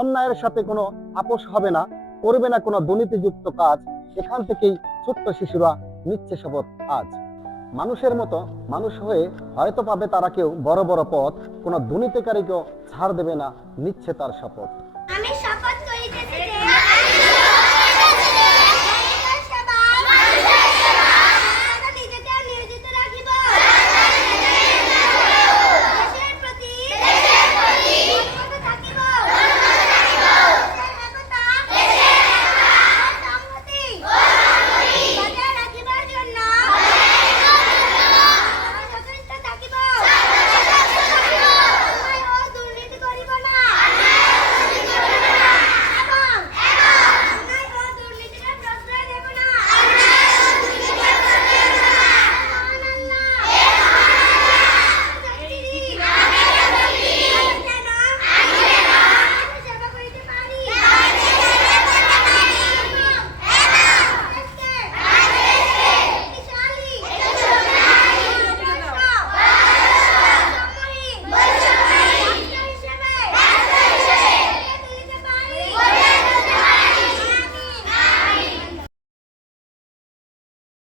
অন্যায়ের সাথে কোনো আপোষ হবে না, করবে না কোনো দুর্নীতিযুক্ত কাজ। এখান থেকেই ছোট্ট শিশুরা নিচ্ছে শপথ আজ। মানুষের মতো মানুষ হয়ে হয়তো পাবে তারা কেউ বড় বড় পথ, কোনো দুর্নীতিকারীকেও ছাড় দেবে না, নিচ্ছে তার শপথ। আমি শপথ করিতেছি যে